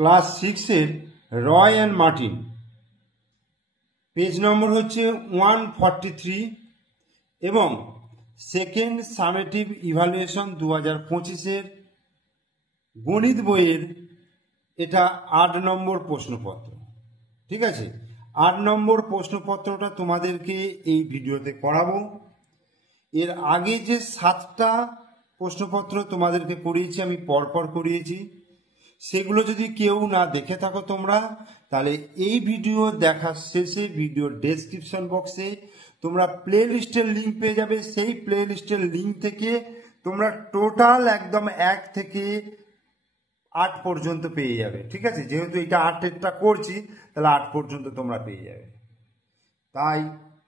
Class 6-এর Ray and Martin, page number হচ্ছে 143 এবং সেকেন্ড সামেটিভ ইভ্যালুয়েশন 2025-এর গণিত বইয়ের এটা 8 নম্বর প্রশ্নপত্র। ঠিক আছে, 8 নম্বর প্রশ্নপত্রটা তোমাদেরকে এই ভিডিওতে করাবো। এর আগে যে 7টা প্রশ্নপত্র তোমাদেরকে করিয়েছি, আমি পরপর করিয়েছি, সেগুলো যদি কেউ না দেখে থাকো তোমরা, তাহলে এই ভিডিও দেখার শেষে ভিডিও ডেসক্রিপশন বক্সে তোমরা প্লে লিস্টের লিঙ্ক পেয়ে যাবে। সেই প্লে লিস্টের লিঙ্ক থেকে তোমরা টোটাল একদম 1 থেকে 8 পর্যন্ত পেয়ে যাবে। ঠিক আছে, যেহেতু এটা 8টা করছি তাহলে 8 পর্যন্ত তোমরা পেয়ে যাবে। তাই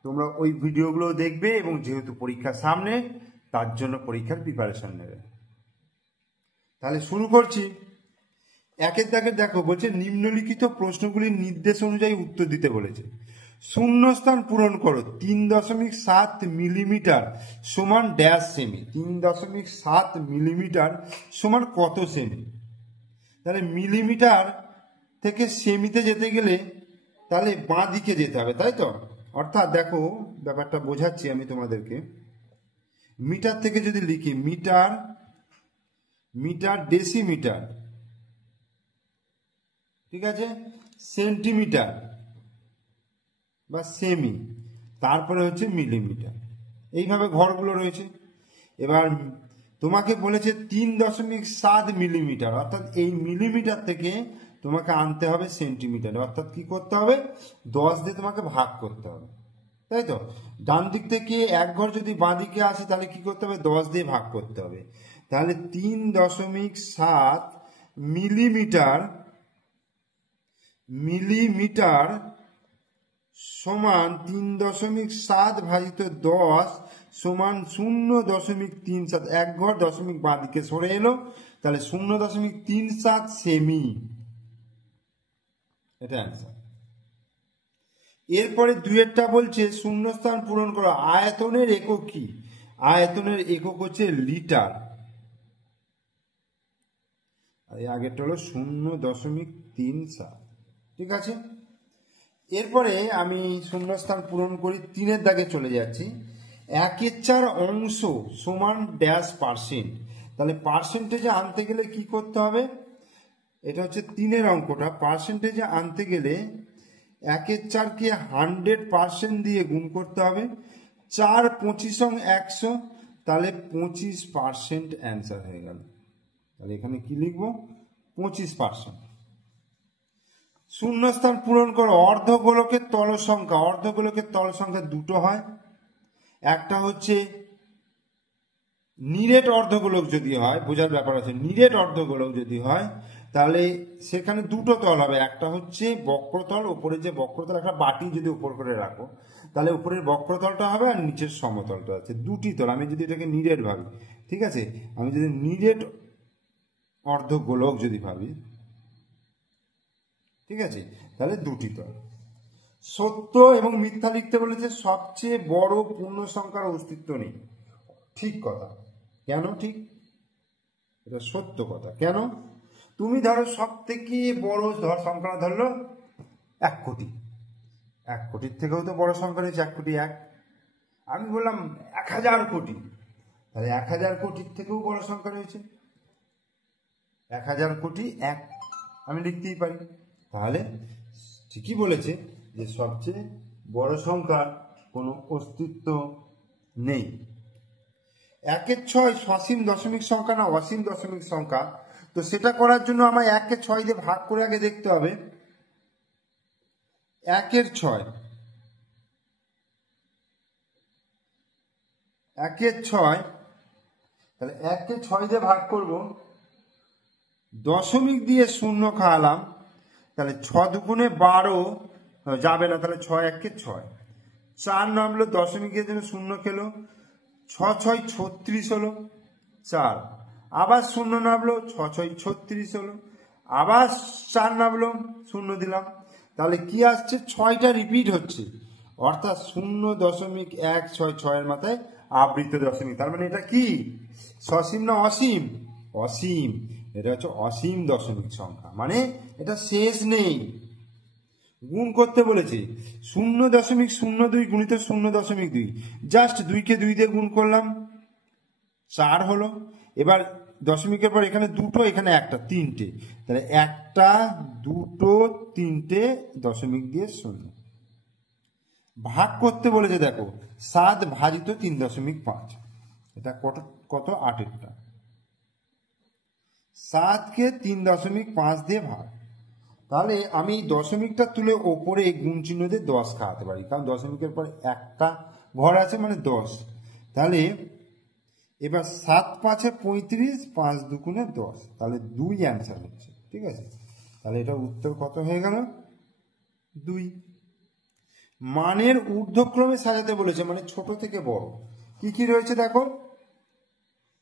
তোমরা ওই ভিডিওগুলো দেখবে এবং যেহেতু পরীক্ষার সামনে তার জন্য পরীক্ষার প্রিপারেশন নেবে। তাহলে শুরু করছি। একের দাগে দেখো, বলছে নিম্নলিখিত প্রশ্নগুলির নির্দেশ অনুযায়ী উত্তর দিতে বলেছে। শূন্যস্থান পূরণ করো। 3.7 মিলিমিটার সমান ড্যাশ সেমি। 3.7 মিলিমিটার সমান কত সেমি? তাহলে মিলিমিটার থেকে সেমিতে যেতে গেলে তাহলে বাঁ দিকে যেতে হবে, তাই তো? অর্থাৎ দেখো, ব্যাপারটা বোঝাচ্ছি আমি তোমাদেরকে। মিটার থেকে যদি লিখি মিটার, মিটার ডেসিমিটার, ঠিক আছে, সেন্টিমিটার বা সেমি, তারপরে হচ্ছে মিলিমিটার, এইভাবে ঘরগুলো রয়েছে। এবার তোমাকে বলেছে 3.7 মিলিমিটার, অর্থাৎ এই মিলিমিটার থেকে তোমাকে আনতে হবে সেন্টিমিটার, অর্থাৎ কি করতে হবে? 10 দিয়ে তোমাকে ভাগ করতে হবে, তাই তো? ডান দিক থেকে এক ঘর যদি বাঁ দিকে আসে তাহলে কি করতে হবে? 10 দিয়ে ভাগ করতে হবে। তাহলে 3.7 মিলিমিটার মিলিমিটার সমান 3.7 ভাজিত 10 সমান 0.37। এক ঘর দশমিক বাঁ দিকে সরে এলো, তাহলে 0.37 সেমি, এটা অ্যান্সার। এরপরে দুয়েরটা বলছে শূন্যস্থান পূরণ করো। আয়তনের একক কি? আয়তনের একক হচ্ছে লিটার, আর আগেরটা হলো 0.37। ঠিক আছে, এরপরে আমি শূন্যস্থান পূরণ করি। 3-এর দাগে চলে যাচ্ছি। 1/4 অংশ সমান ড্যাশ পার্সেন্ট। তাহলে পার্সেন্টেজে আনতে গেলে কি করতে হবে? এটা হচ্ছে 3-এর অঙ্কটা। পার্সেন্টেজে আনতে গেলে 1/4কে 100% দিয়ে গুণ করতে হবে। 4 25 100, তাহলে 25% অ্যান্সার হয়ে গেল। তাহলে এখানে কি লিখবো? 25%। শূন্যস্থান পূরণ করো। অর্ধগোলকের তল সংখ্যা। অর্ধগোলকের তল সংখ্যা দুটো হয়। একটা হচ্ছে নিরেট অর্ধগোলক যদি হয়, বোঝার ব্যাপার আছে, নিরেট অর্ধগোলক যদি হয় তাহলে সেখানে দুটো তল হবে। একটা হচ্ছে বক্রতল, উপরে যে বক্রতল, একটা বাটি যদি উপর করে রাখো তাহলে উপরের বক্রতলটা হবে আর নিচের সমতলটা আছে, দুটি তল। আমি যদি এটাকে নিরেট ভাবি, ঠিক আছে, আমি যদি নিরেট অর্ধগোলক যদি ভাবি, ঠিক আছে, তাহলে দুটি তল। সত্য এবং মিথ্যা লিখতে বলেছে। সবচেয়ে বড় পূর্ণ সংখ্যার অস্তিত্ব নেই। ঠিক কথা। কেন ঠিক? এটা সত্য কথা। কেন? তুমি ধরো সব থেকে বড় সংখ্যা ধরলো 1 কোটি। 1 কোটির থেকেও তো বড় সংখ্যা রয়েছে 1 কোটি 1। আমি বললাম 1000 কোটি, তাহলে 1000 কোটির থেকেও বড় সংখ্যা রয়েছে 1000 কোটি 1, আমি লিখতেই পারি। তাহলে ঠিকই বলেছে যে সবচেয়ে বড় সংখ্যার কোনো অস্তিত্ব নেই। 1/6 সসীম দশমিক সংখ্যা না অসীম দশমিক সংখ্যা? তো সেটা করার জন্য আমার 1-কে 6 দিয়ে ভাগ করে আগে দেখতে হবে। 1/6, 1/6, তাহলে 1-কে 6 দিয়ে ভাগ করব, দশমিক দিয়ে শূন্য খাওয়ালাম, তাহলে 6 দুগুণে 12 যাবে না, তাহলে 6 1-কে 6, 4 নামলো, দশমিকের জন্য শূন্য খেলো, 6 6 36 হলো 4, আবার শূন্য নামলো, 6 6 36 হলো, আবার 4 নামলো, শূন্য দিলাম, তাহলে কি আসছে? 6টা রিপিট হচ্ছে, অর্থাৎ 0.166 এর মাথায় আবৃত দশমিক। তার মানে এটা কি? সসীম না অসীম? অসীম। এটা হচ্ছে অসীম দশমিক সংখ্যা, মানে এটা শেষ নেই। গুণ করতে বলেছে 0.02 গুণিত 0.2, জাস্ট 2কে 2 দিয়ে গুণ করলাম, 4 হলো। এবার দশমিকের পর এখানে দুটো, এখানে একটা, তিনটে, তাহলে 1, 2, 3 দশমিক দিয়ে 0। ভাগ করতে বলেছে দেখো 7 ভাজিত 3.5, এটা কত কত 8-এরটা। 7কে 3.5 দিয়ে ভাগ, তাহলে আমি দশমিকটা তুলে ওপরে গুণ চিহ্ন দিয়ে 10 খাওয়াতে পারি, কারণ দশমিকের পর একটা ঘর আছে মানে 10। তাহলে এবার 7 5 35, 5 2 10, তাহলে 2 অ্যান্সার হচ্ছে। ঠিক আছে, তাহলে এটা উত্তর কত হয়ে গেল? 2। মানের ঊর্ধ্বক্রমে সাজাতে বলেছে, মানে ছোট থেকে বড়। কি কি রয়েছে দেখো,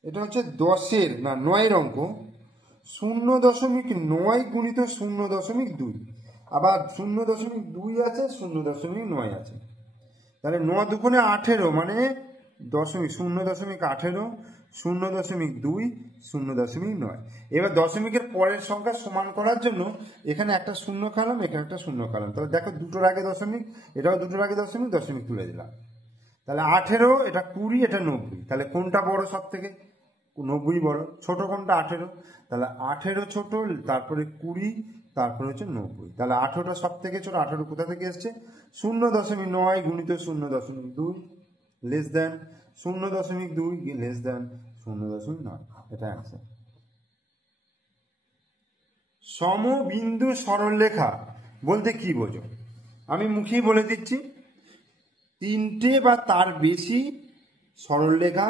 এটা হচ্ছে 10-এর না 9-এর অঙ্ক, 0.9 গুণিত 0.2, আবার 0.2 আছে, 0.9 আছে। তাহলে 9 2 18, মানে 0.18, 0.2, 0.9। এবার দশমিকের পরের সংখ্যা সমান করার জন্য এখানে একটা শূন্য খালাম, এখানে একটা শূন্য খালাম, তাহলে দেখো দুটোর আগে দশমিক, এটাও দুটোর আগে দশমিক, দশমিক তুলে দিলাম। তাহলে 18, এটা 20, এটা 90, তাহলে কোনটা বড় সব থেকে? 90 বড়। ছোট কোনটা? 18। তাহলে 18 ছোট, তারপরে 20, তারপরে হচ্ছে 90। তাহলে 18টা সব থেকে ছোট। 18 কোথা থেকে এসছে? 0.9 গুণিত 0.2 লেস দেন 0.2 লেস দেন 0.9, এটা অ্যান্সার। সমবিন্দু সরলরেখা বলতে কি বোঝো? আমি মুখেই বলে দিচ্ছি, 3টে বা তার বেশি সরলরেখা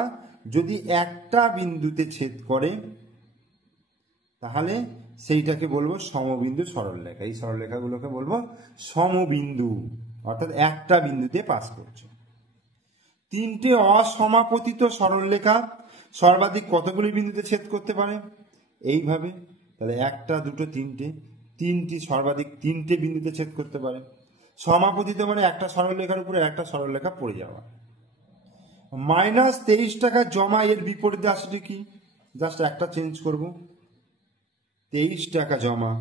যদি একটা বিন্দুতে ছেদ করে তাহলে সেইটাকে বলবো সমবিন্দু সরলরেখা। এই সরলরেখাগুলোকে বলবো সমবিন্দু, অর্থাৎ একটা বিন্দুতে পাস করছে। 3টে অসমাপতিত সরলরেখা সর্বাধিক কতগুলি বিন্দুতে ছেদ করতে পারে? এইভাবে। তাহলে 1, 2, 3টে, 3টি সর্বাধিক 3টে বিন্দুতে ছেদ করতে পারে। সমাপতিত মানে একটা সরলরেখার উপরে একটা সরলরেখা পড়ে যাওয়া। -23 টাকা জমা, এর বিপরীত রাশিটি কি? জাস্ট একটা চেঞ্জ করব, 23 টাকা জমা,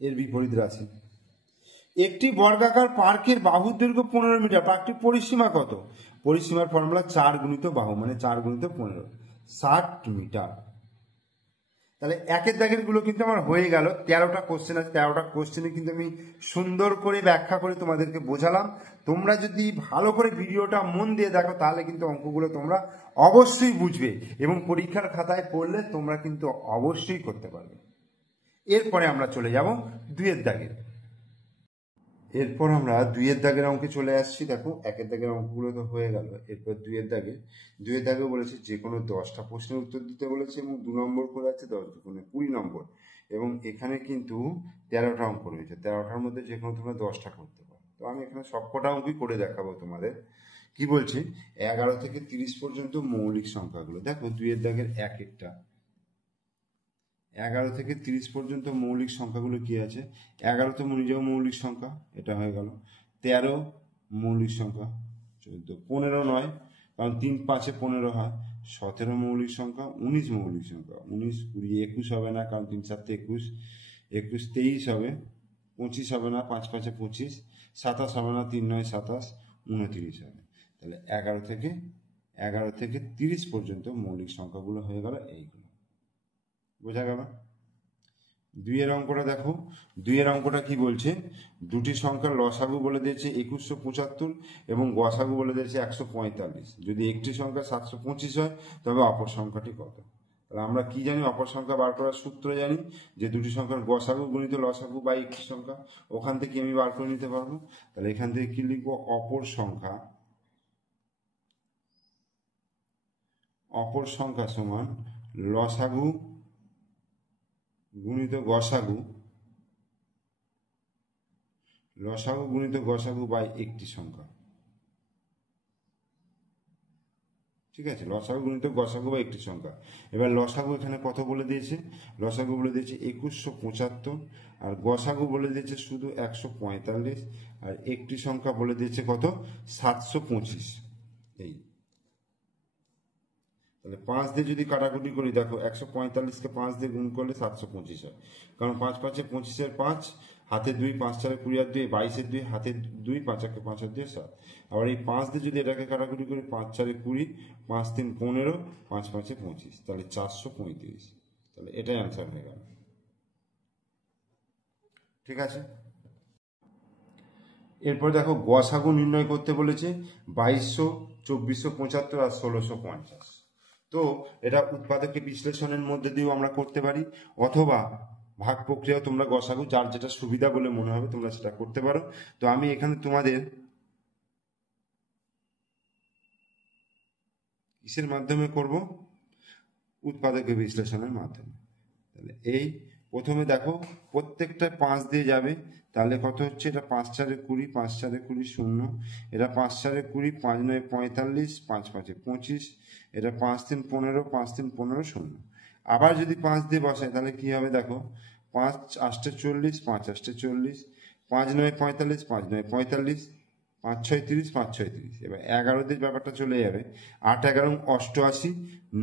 এর বিপরীত রাশি। একটি বর্গাকার পার্কের বাহুর দৈর্ঘ্য 15 মিটার, পার্কটির পরিসীমা কত? পরিসীমার ফর্মুলা 4 গুণিত বাহু, মানে 4 গুণিত 15, 60 মিটার। তাহলে একের দাগের গুলো কিন্তু আমার হয়ে গেল। 13টা কোশ্চেন আছে, 13টা কোশ্চেনে কিন্তু আমি সুন্দর করে ব্যাখ্যা করে তোমাদেরকে বোঝালাম। তোমরা যদি ভালো করে ভিডিওটা মন দিয়ে দেখো তাহলে কিন্তু অঙ্কগুলো তোমরা অবশ্যই বুঝবে, এবং পরীক্ষার খাতায় পড়লে তোমরা কিন্তু অবশ্যই করতে পারবে। এরপরে আমরা চলে যাব 2-এর দাগে। এরপর আমরা 2-এর দাগের অঙ্কে চলে আসছি। দেখো 1-এর দাগের অঙ্কগুলো তো হয়ে গেল, এরপর 2-এর দাগে বলেছে যে কোনো 10টা প্রশ্নের উত্তর দিতে বলেছে, এবং 2 নম্বর করে আছে 10 দুগুণে 20 নম্বর, এবং এখানে কিন্তু 13টা অঙ্ক রয়েছে। 13টার মধ্যে যে কোনো তোমরা 10টা করতে পারো। তো আমি এখানে সবকটা অঙ্কই করে দেখাবো তোমাদের। কি বলছি, 11 থেকে 30 পর্যন্ত মৌলিক সংখ্যাগুলো দেখো। 2-এর দাগের 1-একটা 11 থেকে 30 পর্যন্ত মৌলিক সংখ্যাগুলো কি আছে? 11 তো নিজেও মৌলিক সংখ্যা, এটা হয়ে গেল। 13 মৌলিক সংখ্যা, 14, 15 নয়, কারণ 3 5 15 হয়। 17 মৌলিক সংখ্যা, 19 মৌলিক সংখ্যা, 19 20 21 হবে না, কারণ 3 7 21, 21 23 হবে, 25 হবে না, 5 5 25, 27 হবে না, 3 9 27, 29 হবে। তাহলে 11 থেকে 30 পর্যন্ত মৌলিক সংখ্যাগুলো হয়ে গেল এইগুলো। বোঝা গেল? 2-এর অঙ্কটা দেখো। 2-এর অঙ্কটা কি বলছে? দুটি সংখ্যার লসাগু বলে দিয়েছে 2175 এবং গসাগু বলে দিয়েছে 145। যদি একটি সংখ্যা 725 হয় তবে অপর সংখ্যাটি কত? তাহলে আমরা কি জানি? অপর সংখ্যা বার করার সূত্র জানি, যে দুটি সংখ্যার গসাগু গুণিত লসাগু বা একটি সংখ্যা, ওখান থেকে আমি বার করে নিতে পারবো। তাহলে এখান থেকে কি লিখবো? অপর সংখ্যা সমান লসাগু গুণিত গসাগু, লসাগু গুণিত গসাগু বাই একটি সংখ্যা। ঠিক আছে, লসাগু গুণিত গসাগু বা একটি সংখ্যা। এবার লসাগু এখানে কত বলে দিয়েছে? লসাগু বলে দিয়েছে 2175, আর গসাগু বলে দিয়েছে শুধু 145, আর একটি সংখ্যা বলে দিয়েছে কত? 725। এই তাহলে 5 দিয়ে যদি কাটাকুটি করি, দেখো 145কে 5 দিয়ে গুণ করলে 725 হয়, কারণ 5 5 25-এর 5, হাতে 2, 5 4 20 আর 2 22-এর 2, হাতে 2, 5 1 5 আর 2 7। আবার এই 5 দিয়ে যদি এটাকে কাটাকুটি করি, 5 4 20, 5 3 15, 5 5 25, তাহলে 435। তাহলে এটাই অ্যান্সার হয়ে গেল। ঠিক আছে, এরপর দেখো গসাগু নির্ণয় করতে বলেছে 2200, 2475 আর 1650। তো এটা উৎপাদকে বিশ্লেষণের মধ্যে দিয়েও আমরা করতে পারি, অথবা ভাগ প্রক্রিয়াও তোমরা গসাগু যার যেটা সুবিধা বলে মনে হবে তোমরা সেটা করতে পারো। তো আমি এখানে তোমাদের কিসের মাধ্যমে করব? উৎপাদকে বিশ্লেষণের মাধ্যমে। তাহলে এই প্রথমে দেখো প্রত্যেকটা 5 দিয়ে যাবে, তাহলে কত হচ্ছে? এটা 5 4 20, 5 4 20 0, এটা 5 4 20, 5 9 45, 5 5 25, এটা 5 3 15, 5 3 15 0। আবার যদি 5 দিয়ে বসাই তাহলে কি হবে? দেখো 5 8 40, 5 8 40, 5 9 45, 5 9 45, 5 6 30, 5 6 30। এবার 11 দিয়ে ব্যাপারটা চলে যাবে, 8 11 88,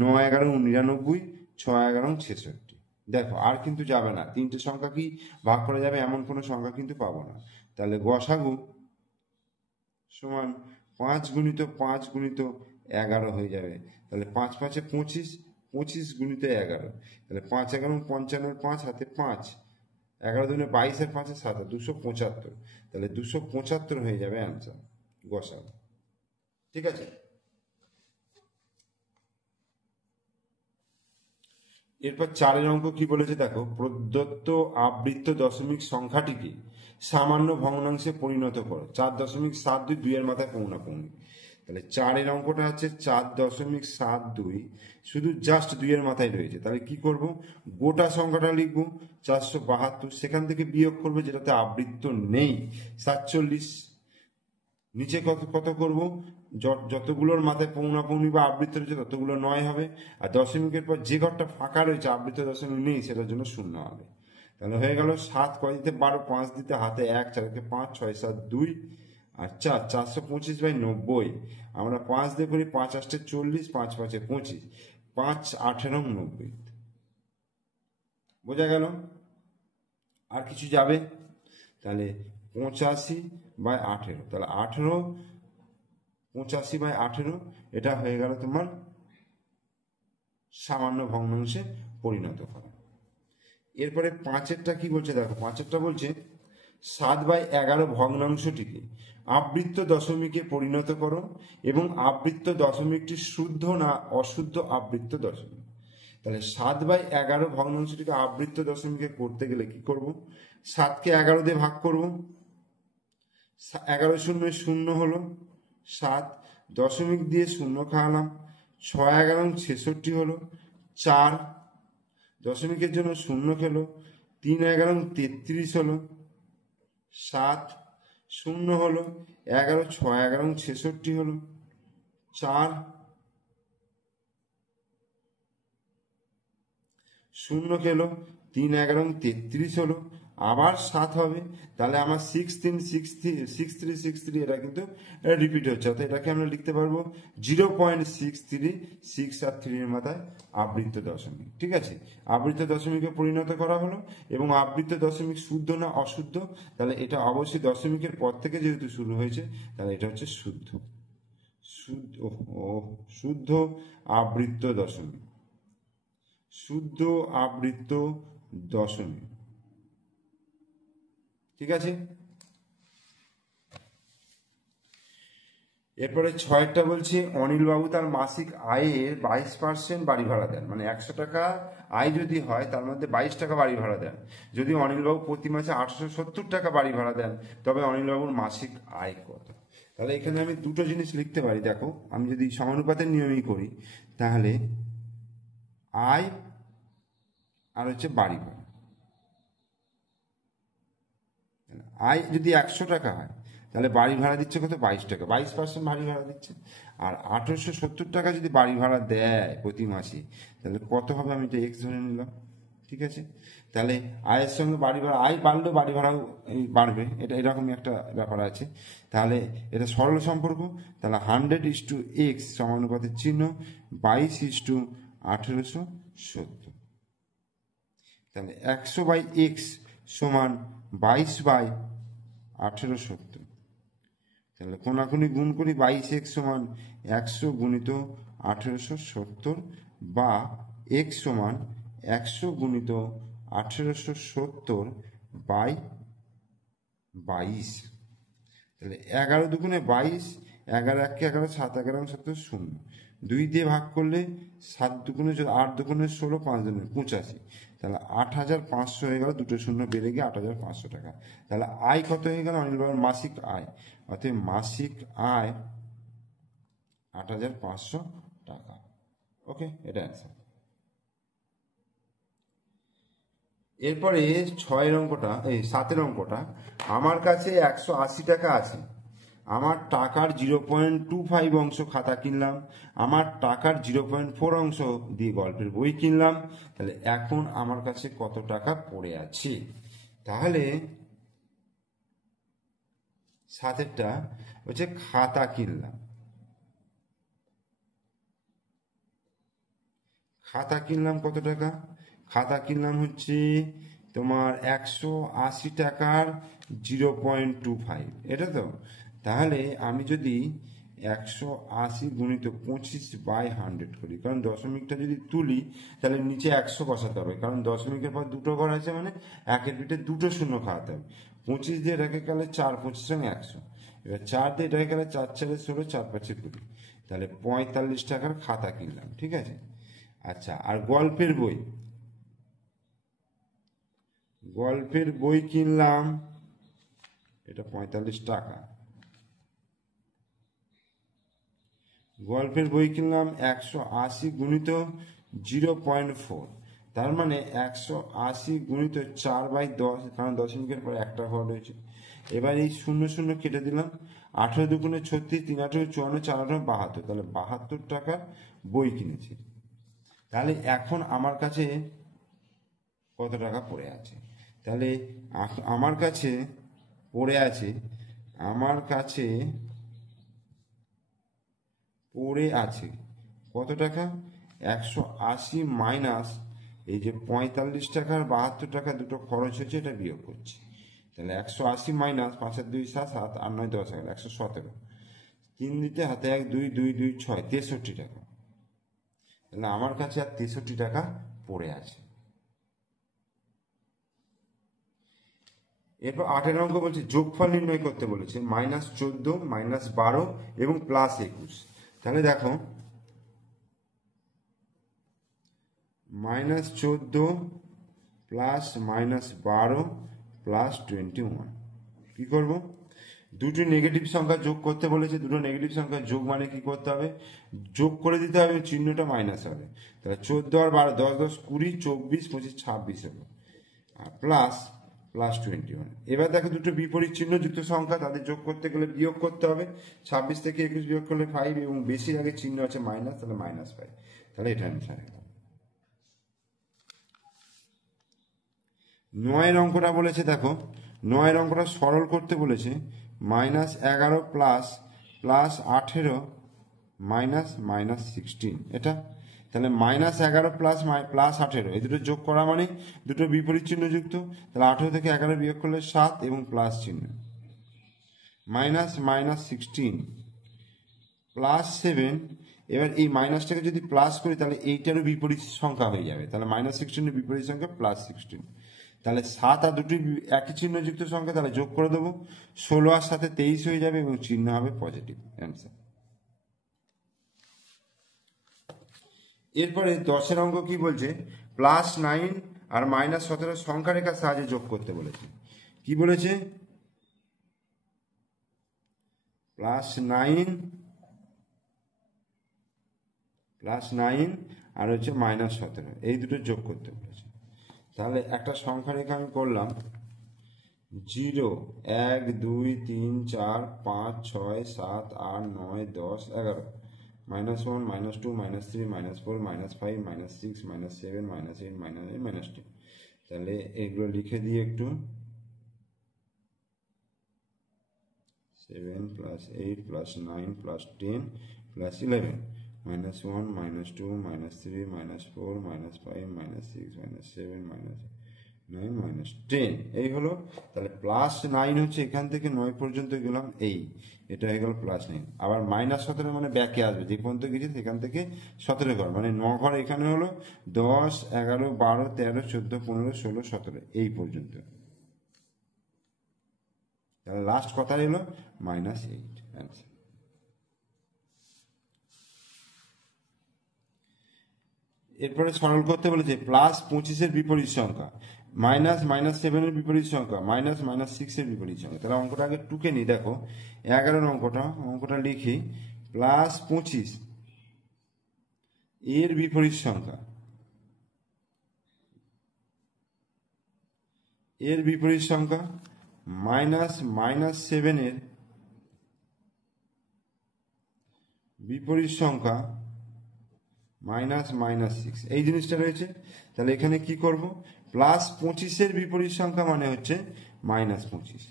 9 11 99, 6 11 66। দেখো আর কিন্তু যাবে না, 3টে সংখ্যা কি ভাগ করা যাবে এমন কোনো সংখ্যা কিন্তু পাবো না। তাহলে গসাগু সমান 5 গুণিত 5 গুণিত 11 হয়ে যাবে। তাহলে 5 5 25, 25 গুণিত 11, তাহলে 5 11 55, 5 হাতে 5, 11 দুনে 22 আর 5 7, 275। তাহলে 275 হয়ে যাবে অ্যান্সার গসাগু। ঠিক আছে, এরপর 4 অঙ্ক কি বলেছে দেখো, প্রদত্ত আবৃত্ত দশমিক সংখ্যাটিকে সামান্য ভগ্নাংশে পরিণত করো। 4.72, 2 এর মাথায় পৌনাপৌনি। তাহলে 4 অঙ্কটা হচ্ছে 4.72, শুধু জাস্ট 2 এর মাথায় রয়েছে। তাহলে কি করব? গোটা সংখ্যাটা লিখবো 472, সেখান থেকে বিয়োগ করবো যেটাতে আবৃত্ত নেই 47, নিচে কত কত করবো? যতগুলোর মাথায় পৌনাপৌনি বা আবৃত্ত রয়েছে ততগুলো 9 হবে, আর দশমিকের পর যে ঘরটা ফাঁকা রয়েছে আবৃত্ত দশমিক নেই সেটার জন্য 0 হবে। তাহলে হয়ে গেল 7 কয় দিতে 12, 5 দিতে হাতে 1, 4 5, 6 7 2 আর 4, 425/90। আমরা 5 দিয়ে করি, 5 8 40, 5 5 25, 5 18 90। বোঝা গেল? আর কিছু যাবে? তাহলে 85/18, তাহলে 18, 85/18, এটা হয়ে গেল তোমার সামান্য ভগ্নাংশে পরিণত করা। এরপরে 5এরটা কি বলছে দেখো, 5এরটা বলছে 7/11 ভগ্নাংশটিকে আবৃত্ত দশমিকে পরিণত করো এবং আবৃত্ত দশমিকটি শুদ্ধ না অশুদ্ধ আবৃত্ত দশমিক। তাহলে 7/11 ভগ্নাংশটিকে আবৃত্ত দশমিকে করতে গেলে কি করব? 7কে 11 দিয়ে ভাগ করব, 11 0 0 হলো 7, দশমিক দিয়ে 0 খাওয়ালাম, 6 11 66 হলো 4, দশমিকের জন্য 0 খেলো, 3 11 33 হলো 7, 0 হলো 11, 6 11 66 হলো 4, 0 খেলো, 3 11 33 হলো, আবার 7 হবে। তাহলে আমার 6 3 6 3 6 3, এটা কিন্তু রিপিট হচ্ছে, অর্থাৎ এটাকে আমরা লিখতে পারবো 0.63, 6 আর 3 এর মাথায় আবৃত্ত দশমিক। ঠিক আছে, আবৃত্ত দশমিকে পরিণত করা হলো এবং আবৃত্ত দশমিক শুদ্ধ না অশুদ্ধ, তাহলে এটা অবশ্যই দশমিকের পর থেকে যেহেতু শুরু হয়েছে তাহলে এটা হচ্ছে শুদ্ধ। শুদ্ধ আবৃত্ত দশমিক, শুদ্ধ আবৃত্ত দশমিক। ঠিক আছে, এরপরে 6টা বলছে অনিলবাবু তার মাসিক আয়ের 22% বাড়ি ভাড়া দেন, মানে 100 টাকা আয় যদি হয় তার মধ্যে 22 টাকা বাড়ি ভাড়া দেন। যদি অনিলবাবু প্রতি মাসে 870 টাকা বাড়ি ভাড়া দেন তবে অনিলবাবুর মাসিক আয় কত? তাহলে এখানে আমি দুটো জিনিস লিখতে পারি। দেখো আমি যদি সমানুপাতের নিয়মেই করি তাহলে আয় আর হচ্ছে বাড়ি ভাড়া। আয় যদি 100 টাকা হয় তাহলে বাড়ি ভাড়া দিচ্ছে কত? 22 টাকা, 22% বাড়ি ভাড়া দিচ্ছে। আর 870 টাকা যদি বাড়ি ভাড়া দেয় প্রতি মাসে তাহলে কত হবে? আমি এটা এক্স ধরে নিলাম, ঠিক আছে, তাহলে আয়ের সঙ্গে বাড়ি ভাড়া, আয় বাড়লেও বাড়ি ভাড়াও বাড়বে, এটা এরকমই একটা ব্যাপার আছে। তাহলে এটা সরল সম্পর্ক। তাহলে 100:x সমানুপাতের চিহ্ন 22:1870। তাহলে 100/x সমান 22/1870। তাহলে কোনাকুনি গুণ করি, 22x সমান 100 গুণিত 1870 বা x সমান 100 গুণিত 1870/22। তাহলে 11 দুগুণে 22, 11 1 11, 7 11 7 0, 2 দিয়ে ভাগ করলে 7 দুগুণে 8 দুগুণে 16, 5 দুগুণে 85। তাহলে 8500 হয়ে গেল, দুটো শূন্য বেড়ে গিয়ে 8500 টাকা। তাহলে আয় কত হয়ে গেল অনিল বাবুর? মাসিক আয়, অর্থাৎ মাসিক আয় 8500 টাকা। ওকে, এটা অ্যান্সার। এরপরে 6 অঙ্কটা, 7 অঙ্কটা, আমার কাছে 180 টাকা আছে, আমার টাকার 0.25 অংশ খাতা কিনলাম, আমার টাকার 0.4 অংশ দিয়ে গল্পের বই কিনলাম, তাহলে এখন আমার কাছে কত টাকা পড়ে আছে? তাহলে 7টা হচ্ছে খাতা কিনলাম, খাতা কিনলাম কত টাকা? খাতা কিনলাম হচ্ছে তোমার 180 টাকার 0.25, এটা তো। তাহলে আমি যদি 180 গুণিত 25/100 করি, কারণ দশমিকটা যদি তুলি তাহলে নিচে 100 বসাতে হবে, কারণ দশমিকের পর দুটো ঘর আছে, মানে একের পিঠে দুটো শূন্য খাওয়াতে হবে। 25 দিয়ে রেখে গেলে 4 25 সঙ্গে 100, এবার 4 দিয়ে রেখে গেলে 4 4 16, 4 5 20, তাহলে 45 টাকার খাতা কিনলাম, ঠিক আছে। আচ্ছা, আর গল্পের বই, গল্পের বই কিনলাম, এটা 45 টাকা। গল্পের বই কিনলাম 180 গুণিত 0.4, তার মানে 180 গুণিত 4/10, কারণ দশমিকের পর একটা ঘর রয়েছে। এবার এই শূন্য শূন্য কেটে দিলাম, 18 দুগুণে 36, 3 18 54, 4 18 72, তাহলে 72 টাকার বই কিনেছি। তাহলে এখন আমার কাছে কত টাকা পড়ে আছে? তাহলে আমার কাছে পড়ে আছে, আমার কাছে পড়ে আছে কত টাকা? 180 মাইনাস এই যে 45 টাকার 72 টাকা দুটো খরচ হয়েছে, এটা বিয়োগ করছি। তাহলে 180 মাইনাস 5 আর 2 7, 7 আর 9 10 গেল 117, 3 দিতে হাতে 1 2 2 2 6, 63 টাকা। তাহলে আমার কাছে আর 63 টাকা পড়ে আছে। এরপর 8 অঙ্ক বলছে যোগফল নির্ণয় করতে বলেছে, -14 -12 এবং +21। তাহলে দেখো -14 প্লাস -12 প্লাস 21 কি করব? দুটো নেগেটিভ সংখ্যা যোগ করতে বলেছে, দুটো নেগেটিভ সংখ্যা যোগ মানে কি করতে হবে? যোগ করে দিতে হবে, চিহ্নটা মাইনাস হবে। তাহলে 14 আর 12, 10 10 20, 24 25 26 হবে, আর প্লাস +21। এবার দেখো দুটো বিপরীত চিহ্ন যুক্ত সংখ্যা, তাদের যোগ করতে গেলে বিয়োগ করতে হবে। 26 থেকে 21 বিয়োগ করলে 5, এবং বেশির আগে চিহ্ন আছে মাইনাস, তাহলে -5। তাহলে এটা অ্যান্সার। 9 অঙ্কটা বলেছে, দেখো 9 অঙ্কটা সরল করতে বলেছে, -11 প্লাস +18 মাইনাস -16, এটা। তাহলে -11 প্লাস +18 এই দুটো যোগ করা মানে দুটো বিপরীত চিহ্ন যুক্ত, তাহলে 18 থেকে 11 বিয়োগ করলে 7 এবং প্লাস চিহ্ন, -16 +7। এবার এই মাইনাসটাকে যদি প্লাস করি তাহলে এইটারও বিপরীত সংখ্যা হয়ে যাবে, তাহলে -16 বিপরীত সংখ্যা +16। তাহলে 7 আর দুটি একই চিহ্ন যুক্ত সংখ্যা, তাহলে যোগ করে দেবো, 16 আর 7 23 হয়ে যাবে এবং চিহ্ন হবে পজিটিভ, অ্যান্সার। এরপরে 10 অঙ্ক কি বলছে? +9 আর -17 সংখ্যা রেখার সাহায্যে যোগ করতে বলেছে। কি বলেছে? +9 আর হচ্ছে -17, এই দুটো যোগ করতে বলেছে। তাহলে একটা সংখ্যা রেখা আমি করলাম, 0 1 2 3 4 5 6 7 8 9 10 11, -1 -2 -3 -4 -5 -6 -7 -8 -9 -10। তাহলে এগুলো লিখে দিই একটু। 7 + 8 + 9 + 10 + 11 -1 -2 -3 -4 -5 -6 -7 -9 -10 এই হলো। তাহলে +9 হচ্ছে এখান থেকে 9 পর্যন্ত গেলাম, এটা হয়ে গেল +9। আবার -17 মানে ব্যাকে আসবে, যে পর্যন্ত গেছি সেখান থেকে 17 ঘর, মানে 9 ঘর এখানে হলো, 10 11 12 13 14 15 16 17 এই পর্যন্ত। তাহলে লাস্ট কথা এলো -8 অ্যান্সার। এরপরে সরল করতে বলেছে +25-এর বিপরীত সংখ্যা, -7-এর বিপরীত সংখ্যা, -6-এর বিপরীত সংখ্যা। তাহলে অঙ্কটা আগে টুকে নি। দেখো 11 অঙ্কটা লিখি। +25 এর বিপরীত সংখ্যা, -7-এর বিপরীত সংখ্যা, -6 এই জিনিসটা রয়েছে। তাহলে এখানে কি করব, +25-এর বিপরীত সংখ্যা মানে হচ্ছে -25,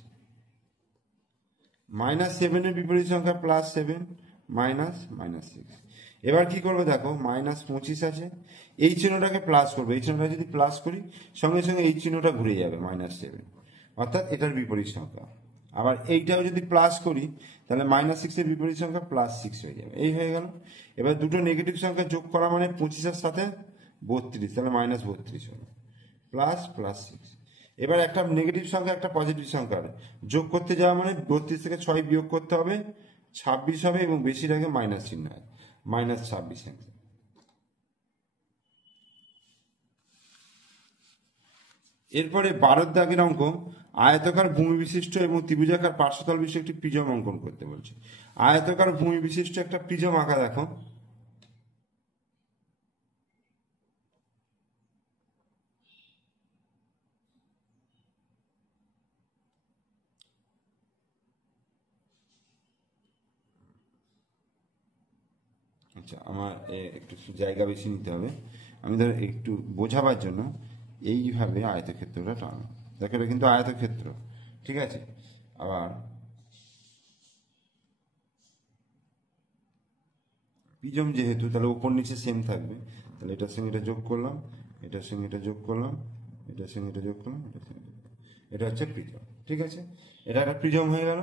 -7-এর বিপরীত সংখ্যা +7 -6। এবার কি করবো, দেখো -25 আছে, এই চিহ্নটাকে প্লাস করবো, এই চিহ্নটা যদি প্লাস করি সঙ্গে সঙ্গে এই চিহ্নটা ঘুরে যাবে -7, অর্থাৎ এটার বিপরীত সংখ্যা। আবার এইটাও যদি প্লাস করি তাহলে -6-এর বিপরীত সংখ্যা +6 হয়ে যাবে, এই হয়ে গেল। এবার দুটো নেগেটিভ সংখ্যা যোগ করা মানে 25-এর সাথে 32, তাহলে -32 হলো, +6। এবার একটা নেগেটিভ সংখ্যা একটা পজিটিভ সংখ্যা যোগ করতে যাওয়া মানে 32 থেকে 6 বিয়োগ করতে হবে, 26 হবে, এবং বেশির আগে মাইনাস চিহ্ন হয়, -26 অ্যান্সার। এরপরে 12 দাগের অঙ্ক, আয়তাকার ভূমি বিশিষ্ট এবং ত্রিভুজাকার পার্শ্বতল বিশিষ্ট একটি প্রিজম অঙ্কন করতে বলছে। আয়তাকার ভূমি বিশিষ্ট একটা প্রিজম আঁকা, দেখো আচ্ছা, আমার একটু জায়গা বেশি নিতে হবে, আমি ধর একটু বোঝাবার জন্য এইভাবে আয়তক্ষেত্রটা টানলাম। দেখো এটা কিন্তু আয়তক্ষেত্র, ঠিক আছে। আবার প্রিজম যেহেতু, তাহলে উপর নিচে সেম থাকবে, তাহলে এটার সঙ্গে এটা যোগ করলাম, এটার সঙ্গে এটা যোগ করলাম, এটার সঙ্গে এটা যোগ করলাম, এটার সঙ্গে এটা হচ্ছে প্রিজম, ঠিক আছে। এটা একটা প্রিজম হয়ে গেল।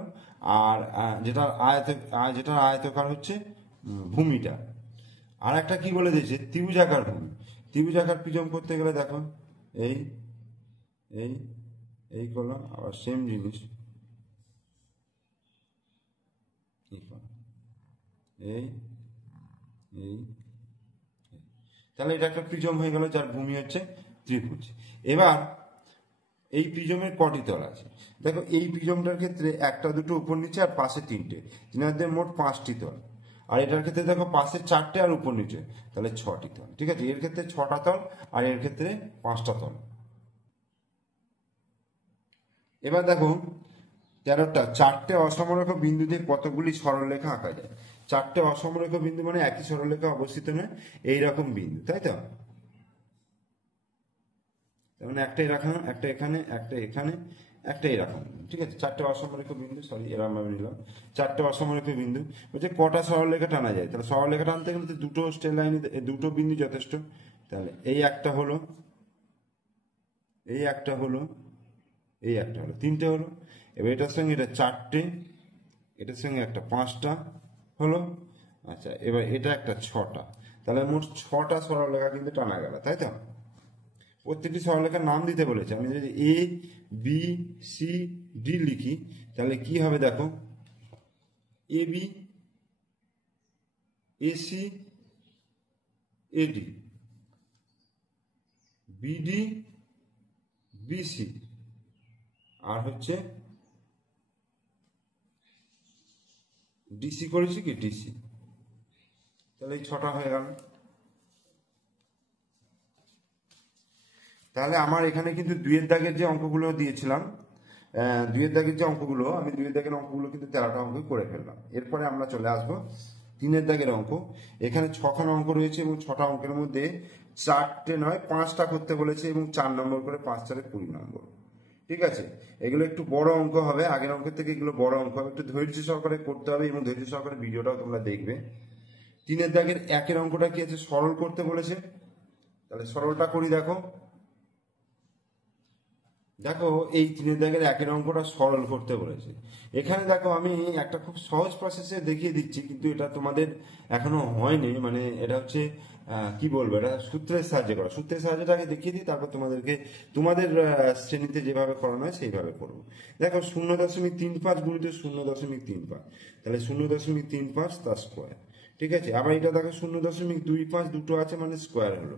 আর যেটার আয়তকার হচ্ছে ভূমিটা। আর একটা কি বলে দিয়েছে, ত্রিভুজাকার ভূমি। ত্রিভুজাকার প্রিজম করতে গেলে দেখো এই এই এই করলাম, আবার সেম জিনিস এই করলাম, এই এই, তাহলে এটা একটা প্রিজম হয়ে গেল যার ভূমি হচ্ছে ত্রিভুজ। এবার এই প্রিজমের কটি তল আছে, দেখো এই প্রিজমটার ক্ষেত্রে একটা দুটো উপর নিচে আর পাশে 3টে, তিনাদের মোট 5টি তল। আর এটার ক্ষেত্রে দেখো পাশে 4টে আর উপর নিচে, তাহলে 6টি তল, ঠিক আছে। এর ক্ষেত্রে 6টা তল আর এর ক্ষেত্রে 5টা তল। এবার দেখো 13টা, 4টে অসমরেখ বিন্দু দিয়ে কতগুলি সরলরেখা আঁকা যায়। 4টে অসমরেখ বিন্দু মানে একই সরলরেখা অবস্থিত নয়, এইরকম বিন্দু, তাই তো। মানে একটাই রাখলাম, একটা এখানে, একটা এখানে, একটাই রাখলাম, ঠিক আছে। 4টে অসমরেখ বিন্দু, সরি এরকম ভাবে নিলাম, 4টে অসমরেখ বিন্দু। বলছে কটা সরলরেখা টানা যায়, তাহলে সরলরেখা টানতে গেলে তো দুটো স্ট্রেট লাইন, দুটো বিন্দু যথেষ্ট। তাহলে এই একটা হলো, এই একটা হলো, এই একটা হলো, 3টে হলো। এবার এটার সঙ্গে এটা 4টে, এটার সঙ্গে একটা 5টা হলো। আচ্ছা, এবার এটা একটা 6টা, তাহলে মোট 6টা সরলরেখা কিন্তু টানা গেল, তাই তো। প্রত্যেকটি সরলরেখার নাম দিতে বলেছে। আমি যদি এ বি সি ডি লিখি তাহলে কি হবে, দেখো A B, A C, AD, BD, BC, আর হচ্ছে ডিসি করেছি কি, ডিসি। তাহলে এই 6টা হয়ে গেল। তাহলে আমার এখানে কিন্তু 2-এর দাগের যে অঙ্কগুলো দিয়েছিলাম, 2-এর দাগের যে অঙ্কগুলো, আমি 2-এর দাগের অঙ্কগুলো কিন্তু 13টা অঙ্ক করে ফেললাম। এরপরে আমরা চলে আসবো 3-এর দাগের অঙ্ক। এখানে 6খানা অঙ্ক রয়েছে এবং 6টা অঙ্কের মধ্যে 4টে নয় 5টা করতে বলেছে এবং 4 নম্বর করে 5 4 20 নম্বর। ঠিক আছে, এগুলো একটু বড় অঙ্ক হবে, আগের অঙ্কের থেকে এগুলো বড় অঙ্ক হবে, একটু ধৈর্য সহকারে করতে হবে এবং ধৈর্য সহকারে ভিডিওটাও তোমরা দেখবে। 3-এর দাগের 1-এর অঙ্কটা কি আছে, সরল করতে বলেছে। তাহলে সরলটা করি। দেখো দেখো এই 3-এর দাগের 1-এর অঙ্কটা সরল করতে বলেছে। এখানে দেখো আমি একটা খুব সহজ প্রসেসে দেখিয়ে দিচ্ছি, কিন্তু এটা তোমাদের এখনো হয়নি, মানে এটা হচ্ছে কি বলবো, এটা সূত্রের সাহায্যে করা। সূত্রের সাহায্যটাকে দেখিয়ে দিই, তারপর তোমাদেরকে তোমাদের শ্রেণীতে যেভাবে করানো হয় সেইভাবে করবো। দেখো 0.35 গুণিত 0.35, তাহলে 0.35 তার স্কোয়ার। ঠিক আছে, আবার এটা দেখো 0.25 দুটো আছে মানে স্কোয়ার হলো।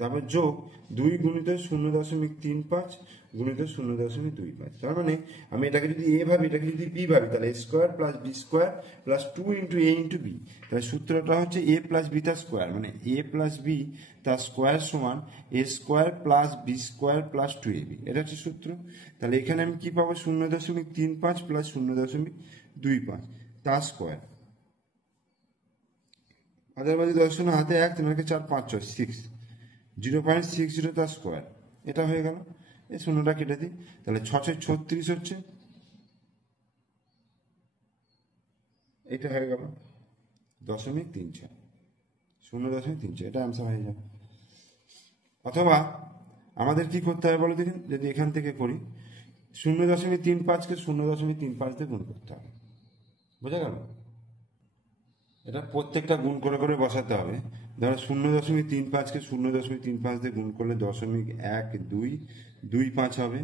তারপর যোগ 2 গুণিত 0.35 গুণিত 0.25। তার মানে আমি এটাকে যদি এ ভাবি, এটাকে যদি বি ভাবি, তাহলে square plus B square plus 2 into A into B. তাহলে সূত্রটা হচ্ছে এ প্লাস বি তার স্কোয়ার, মানে এ প্লাস বি তার স্কোয়ার সমান A square plus B square plus 2ab। এটা হচ্ছে সূত্র। তাহলে এখানে আমি কি পাবো, 0.35 প্লাস 0.25 তার স্কোয়ার। হাতের বাজি 10 হাতে 1, 3 4 5 6 6 0.60 তার স্কোয়ার। এটা হয়ে গেল, এই শূন্যটা কেটে দিই, তাহলে 6 36 হচ্ছে, এটা হয়ে গেল 0.36, 0.36, এটা অ্যান্সার হয়ে যাবে। অথবা আমাদের কি করতে হবে বলো দেখুন, যদি এখান থেকে করি 0.35কে 0.35 দিয়ে গুণ করতে হবে। বোঝা গেল? এটা প্রত্যেকটা গুণ করে করে বসাতে হবে। ধরো 0.35কে 0.35 দিয়ে গুণ করলে 0.1225 হবে।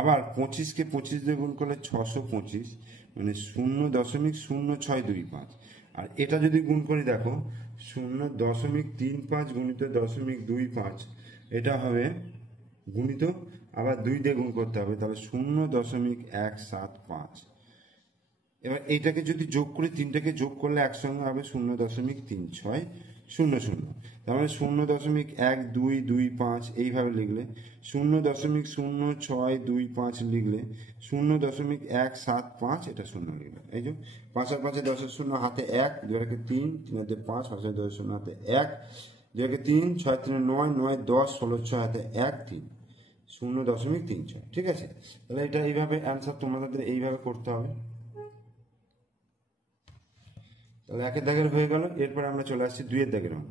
আবার 25কে 25 দিয়ে গুণ করলে 625, মানে 0.0625। আর এটা যদি গুণ করি দেখো 0.35 গুণিত 0.25, এটা হবে গুণিত আবার 2 দিয়ে গুণ করতে হবে, তাহলে 0.175। এবার এইটাকে যদি যোগ করি, 3টাকে যোগ করলে একসঙ্গে হবে 0.3600। তার মানে 0.1225 এইভাবে লিখলে, 0.0625 লিখলে, 0.175 এটা 0 লিখলে। এই যে 5 আর 5 10 0 হাতে 1, 2 আর 3, 3 হাতে 5, 5 আর 10 0 হাতে 1, 2 আর 3, 6 3 9, 9 10 16 6 হাতে 1 3, 0.36। ঠিক আছে, তাহলে এটা এইভাবে অ্যান্সার তোমাদের এইভাবে করতে হবে। তাহলে 1-এর দাগের হয়ে গেল। এরপর আমরা চলে আসছি 2-এর দাগের অঙ্ক।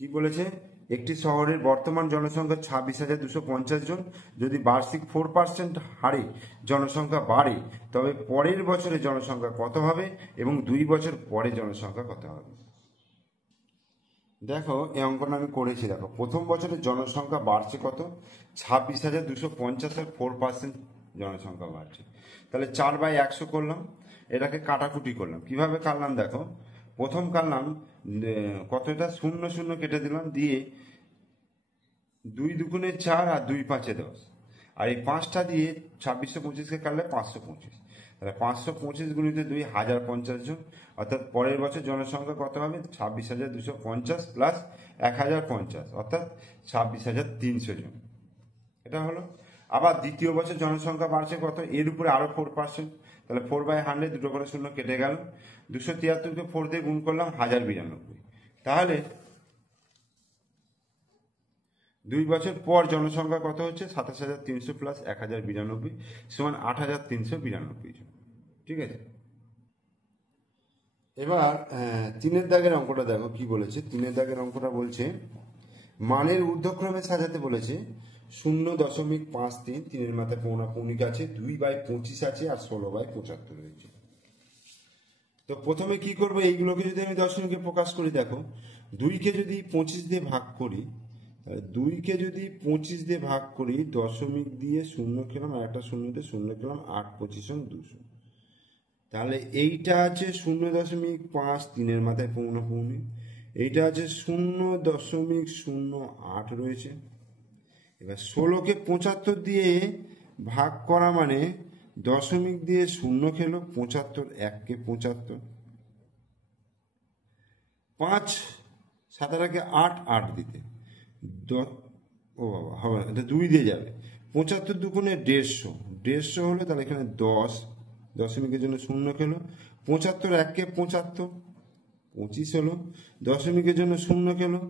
কি বলেছে, একটি শহরের বর্তমান জনসংখ্যা 26,250 জন। যদি বার্ষিক 4% হারে জনসংখ্যা বাড়ে, তবে পরের বছরে জনসংখ্যা কত হবে এবং 2 বছর পরে জনসংখ্যা কত হবে। দেখো এই অঙ্কটা আমি করেছি। দেখো প্রথম বছরের জনসংখ্যা বাড়ছে কত, 26,250 এর 4% জনসংখ্যা বাড়ছে। তাহলে 4/100 করলাম, এটাকে কাটাকুটি করলাম। কিভাবে কাটলাম দেখো, প্রথম কাটলাম কতটা 0 0 কেটে দিলাম, দিয়ে 2 দুগুণে 4 আর 2 5 10, আর এই 5টা দিয়ে 2625কে কাটলে 525। তাহলে 525 গুণিত 2 1050 জন, অর্থাৎ পরের বছর জনসংখ্যা কত হবে, 26,250 প্লাস 1050, অর্থাৎ 26,300 জন। এটা হলো। আবার দ্বিতীয় বছর জনসংখ্যা বাড়ছে কত, এর উপরে আরো 4%, তাহলে 4/100, দুটো করে শূন্য কেটে গেল, 273কে 4 দিয়ে গুণ করলাম 1092। তাহলে 2 বছর পর জনসংখ্যা কত হচ্ছে, 27,300 প্লাস 1092 সমান 8,392 জন। ঠিক আছে, এবার 3-এর দাগের অঙ্কটা দেখো কি বলেছে। 3-এর দাগের অঙ্কটা বলছে মানের ঊর্ধ্বক্রমে সাজাতে বলেছে। 0.53, 3-এর মাথায় পৌনঃপুনিক আছে, 2/25 আছে, আর 16/75 রয়েছে। তো প্রথমে কি করবো, এইগুলোকে যদি আমি দশমিকে প্রকাশ করি, দেখো 2কে যদি 25 দিয়ে ভাগ করি, 2কে যদি 25 দিয়ে ভাগ করি, দশমিক দিয়ে শূন্য খেলাম, আর একটা শূন্য দিয়ে শূন্য খেলাম, 8 25 200। তাহলে এইটা আছে 0.5, 3-এর মাথায় পৌনঃপুনিক, এইটা আছে 0.08 রয়েছে। এবার 16কে 75 দিয়ে ভাগ করা মানে দশমিক দিয়ে শূন্য খেলো, 75, 1কে 75, 5 7 8 8 দিতে, ও বাবা হবে, এটা 2 দিয়ে যাবে, 75 দুগুণে 150 হলো, তাহলে এখানে 10, দশমিকের জন্য শূন্য খেলো, 75, 1কে 75, 25 হলো, দশমিকের জন্য শূন্য খেলো,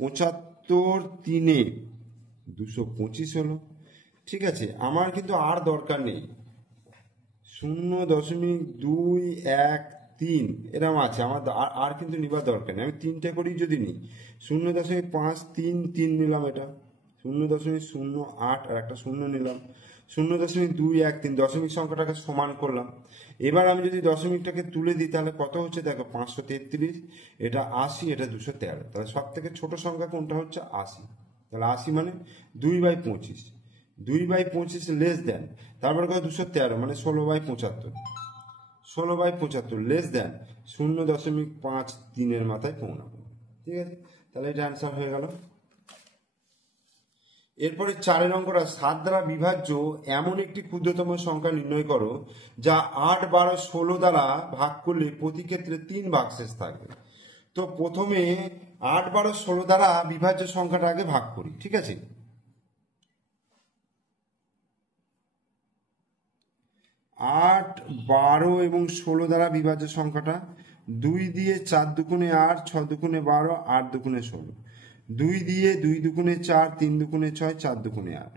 75 3 225 হলো। ঠিক আছে, আমার কিন্তু আর দরকার নেই 0.213 এরকম আছে, আমার আর কিন্তু নিবার দরকার নেই। আমি 3টে করেই যদি নিই 0.533 নিলাম, এটা 0.08 আর একটা শূন্য নিলাম, 0.213 দশমিক সংখ্যাটাকে সমান করলাম। এবার আমি যদি দশমিকটাকে তুলে দিই তাহলে কত হচ্ছে দেখো, 533, এটা 80, এটা 213। তাহলে সব থেকে ছোট সংখ্যা কোনটা হচ্ছে 80। তাহলে 80 মানে 2/25, 2/25 লেস দেন, তারপরে কত 213 মানে 16/75, 16/75 লেস দেন 0.53 মাথায় পৌঁছাবো। ঠিক আছে, তাহলে এটা অ্যান্সার হয়ে গেল। এরপরে 4 অঙ্কটা, 7 দ্বারা বিভাজ্য এমন একটি ক্ষুদ্রতম সংখ্যা নির্ণয় করো যা 8, 12, 16 দ্বারা ভাগ করলে প্রতি ক্ষেত্রে 3 ভাগশেষ থাকবে। তো প্রথমে 8, 12, 16 দ্বারা বিভাজ্য সংখ্যাটা আগে ভাগ করি। ঠিক আছে, 8, 12 এবং 16 দ্বারা বিভাজ্য সংখ্যাটা 2 দিয়ে 4 দুগুণে 8, 6 দুগুণে 12, 8 দুগুণে 16, 2 দিয়ে 2 দুগুণে 4, 3 দুগুণে 6, 4 দুগুণে 8,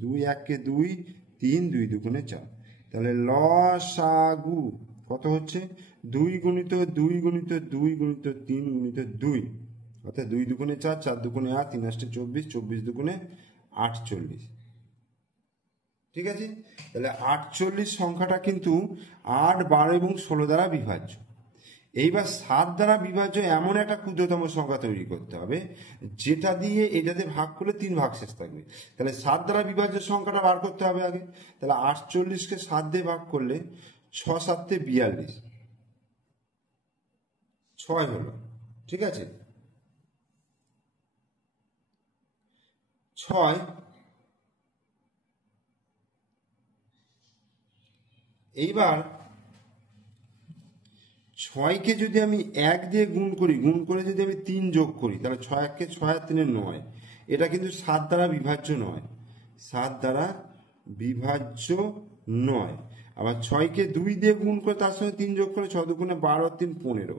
2 1 2, 3 2 দুগুণে 4। তাহলে লসাগু কত হচ্ছে 2 গুণিত 2 গুণিত 2 গুণিত 3 গুণিত 2, অর্থাৎ 2 দুগুণে 4, 4 দুগুণে 8, 3 8 24, 24 দুগুণে 48। ঠিক আছে, তাহলে 48 সংখ্যাটা কিন্তু 8, 12 এবং 16 দ্বারা বিভাজ্য। এইবার 7 দ্বারা বিভাজ্য এমন একটা ক্ষুদ্রতম সংখ্যা তৈরি করতে হবে যেটা দিয়ে এটাতে ভাগ করলে 3 ভাগশেষ থাকবে। তাহলে 7 দ্বারা বিভাজ্য সংখ্যাটা বার করতে হবে আগে। তাহলে 48কে 7 দিয়ে ভাগ করলে 6 7 42, 6 হলো। ঠিক আছে, 6। এইবার 6কে যদি আমি 1 দিয়ে গুণ করি, গুণ করে যদি আমি 3 যোগ করি, তাহলে 6 1 6 আর 3 9। এটা কিন্তু 7 দ্বারা বিভাজ্য নয়, 7 দ্বারা বিভাজ্য নয়। আবার 6কে 2 দিয়ে গুণ করে তার সঙ্গে 3 যোগ করে 6 দুগুণে 12, 3 15,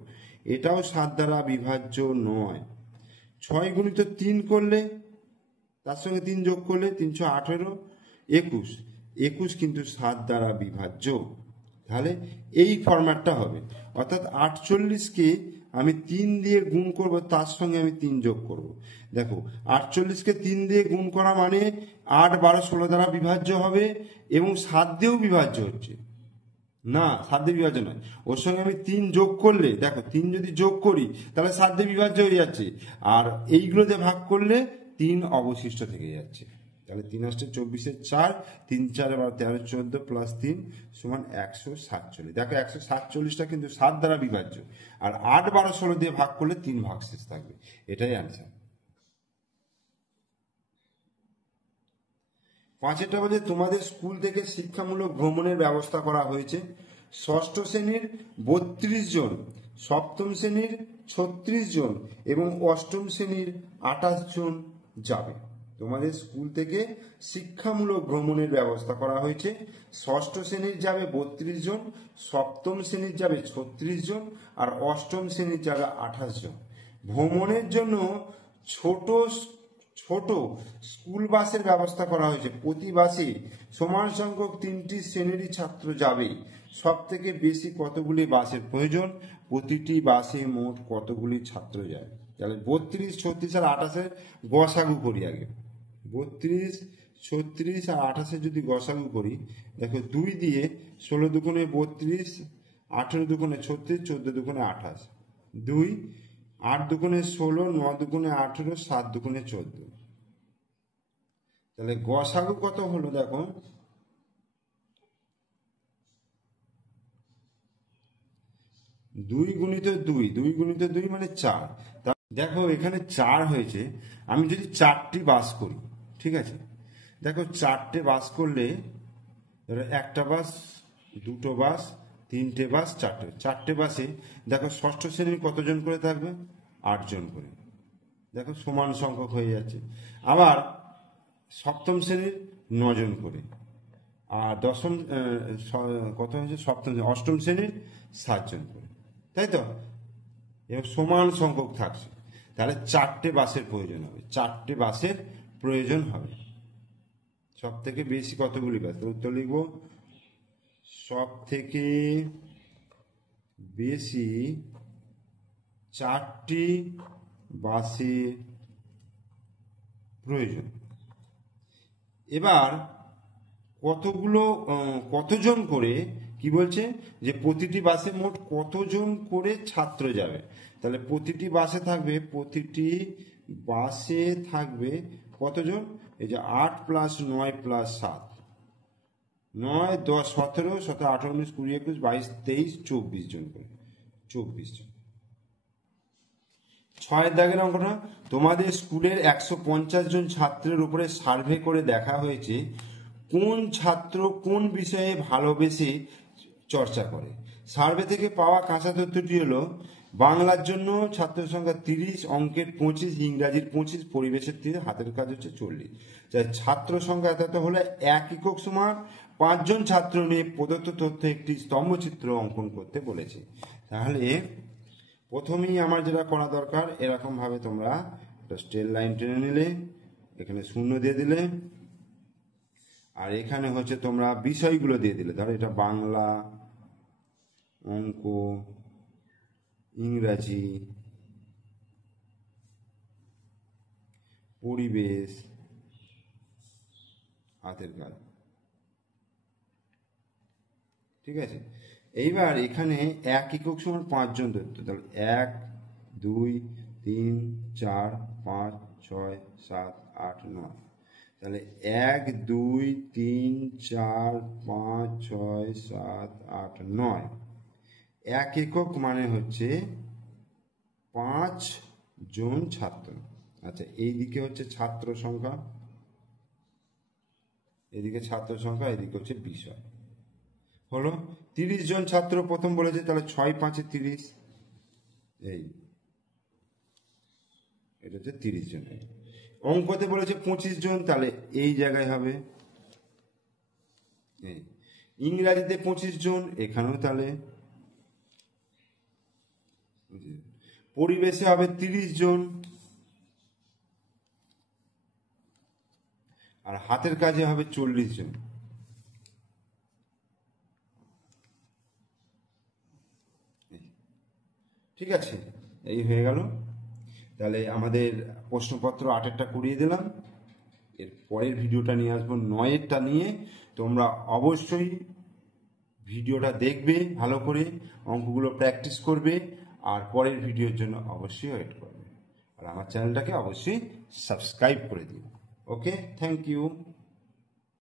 এটাও 7 দ্বারা বিভাজ্য নয়। 6 গুণিত 3 করলে তার সঙ্গে 3 যোগ করলে 318, 21, 21 কিন্তু 7 দ্বারা বিভাজ্য। তাহলে এই ফরম্যাটটা হবে, অর্থাৎ 48কে আমি 3 দিয়ে গুণ করব, তার সঙ্গে আমি 3 যোগ করব। দেখো 48কে 3 দিয়ে গুণ করা মানে 8, 12, 16 দ্বারা বিভাজ্য হবে এবং 7 দিয়েও বিভাজ্য হচ্ছে না, 7 দিয়ে বিভাজ্য নয়। ওর সঙ্গে আমি 3 যোগ করলে, দেখো 3 যদি যোগ করি তাহলে 7 দিয়ে বিভাজ্য হয়ে যাচ্ছে, আর এইগুলো দিয়ে ভাগ করলে 3 অবশিষ্ট থেকে যাচ্ছে। তাহলে 3 8 24 4, 3 4 12 13 14 প্লাস 3 সমান 147। দেখো 147টা কিন্তু 7 দ্বারা বিভাজ্য, আর 8, 12, 16 দিয়ে ভাগ করলে 3 ভাগশেষ থাকবে। এটাই অ্যান্সার। 5টা বাজে তোমাদের স্কুল থেকে শিক্ষামূলক ভ্রমণের ব্যবস্থা করা হয়েছে। 6ষ্ঠ শ্রেণীর 32 জন, 7ম শ্রেণীর 36 জন এবং 8ম শ্রেণীর 28 জন যাবে। তোমাদের স্কুল থেকে শিক্ষামূলক ভ্রমণের ব্যবস্থা করা হয়েছে। 6ষ্ঠ শ্রেণীর যাবে 32 জন, 7ম শ্রেণীর যাবে 36 জন আর 8ম শ্রেণীর যাবে 28 জন। ভ্রমণের জন্য ছোট ছোট স্কুল বাসের ব্যবস্থা করা হয়েছে। প্রতি বাসে সমান সংখ্যক 3টি শ্রেণীরই ছাত্র যাবে। সব থেকে বেশি কতগুলি বাসের প্রয়োজন, প্রতিটি বাসে মোট কতগুলি ছাত্র যাবে। তাহলে 32, 36 আর 28 গসাগু করি আগে। 32, 36 আর 28 যদি গসাগু করি, দেখো 2 দিয়ে 16 দুগুণে 32, 18 দুগুণে 36, 14 দুগুণে 28, 2 8 দুগুণে 16, 9 দুগুণে 18, 7 দুগুণে 14। তাহলে গসাগু কত হলো দেখো, 2 গুণিত 2, 2 গুণিত 2 মানে 4। দেখো এখানে 4 হয়েছে, আমি যদি 4টি বাস করি, ঠিক আছে, দেখো 4টে বাস করলে ধরো একটা বাস, দুটো বাস, 3টে বাস, 4টে বাসে দেখো 6ষ্ঠ শ্রেণীর কতজন করে থাকবে, 8 জন করে। দেখো সমান সংখ্যক হয়ে যাচ্ছে। আবার 7ম শ্রেণীর 9 জন করে, আর কত হয়েছে 8ম শ্রেণীর 7 জন করে, তাই তো? এবং সমান সংখ্যক থাকছে, তাহলে 4টে বাসের প্রয়োজন হবে, 4টে বাসের প্রয়োজন হবে। সব থেকে বেশি কতগুলি বাস? উত্তর লিখব, সব থেকে বেশি 4টি বাসের প্রয়োজন। এবার কতজন করে কি বলছে, যে প্রতিটি বাসে মোট কতজন করে ছাত্র যাবে। তাহলে প্রতিটি বাসে থাকবে কতজন? এই যে 8 + 9 + 7, 9, 10, 17, 17, 18, 19, 20, 21, 22, 23, 24 জন করে, 24 জন। 6 দাগের অঙ্কটা, তোমাদের স্কুলের 150 জন ছাত্রের উপরে সার্ভে করে দেখা হয়েছে কোন ছাত্র কোন বিষয়ে ভালোবেসে চর্চা করে। সার্ভে থেকে পাওয়া কাঁচা তথ্যটি হলো, বাংলার জন্য ছাত্র সংখ্যা 30, অঙ্কের 25, ইংরাজির 25, পরিবেশের 30, হাতের কাজ হচ্ছে 40। ছাত্র সংখ্যা এত হলে 1 একক সমান 5 জন ছাত্র নিয়ে প্রদত্ত তথ্য একটি স্তম্ভচিত্র অঙ্কন করতে বলেছে। তাহলে প্রথমেই আমার যেটা করা দরকার, এরকম ভাবে তোমরা একটা স্ট্রেট লাইন টেনে নিলে, এখানে 0 দিয়ে দিলে, আর এখানে হচ্ছে তোমরা বিষয়গুলো দিয়ে দিলে। ধরো এটা বাংলা, অঙ্ক, ইংরাজি, পরিবেশ, হাতের কাজ। ঠিক আছে, এইবার এখানে 1 একক সমান 5 জন ধরতে, তাহলে 1, 2, 3, 4, 5, 6, 7, 8, 9। তাহলে 1, 2, 3, 4, 5, 6, 7, 8, 9। 1 একক মানে হচ্ছে 5 জন ছাত্র। আচ্ছা, এইদিকে হচ্ছে ছাত্র সংখ্যা, এদিকে ছাত্র সংখ্যা, এদিকে হচ্ছে বিষয়। হলো 30 জন ছাত্র প্রথম বলেছে, তাহলে 6, 5, 30, এই এটা হচ্ছে 30 জন। অঙ্কতে বলেছে 25 জন, তাহলে এই জায়গায় হবে। এই ইংরাজিতে 25 জন, এখানেও তাহলে। পরিবেশে হবে 30 জন, আর হাতের কাজে হবে 40 জন। ঠিক আছে, এই হয়ে গেল। তাহলে আমাদের প্রশ্নপত্র 8-এরটা করিয়ে দিলাম। এর পরের ভিডিওটা নিয়ে আসবো 9-এরটা নিয়ে। তোমরা অবশ্যই ভিডিওটা দেখবে, ভালো করে অঙ্কগুলো প্র্যাকটিস করবে, আর পরের ভিডিওর জন্য অবশ্যই ওয়েট করবে, আর আমার চ্যানেলটাকে অবশ্যই সাবস্ক্রাইব করে দিও। ওকে, থ্যাংক ইউ।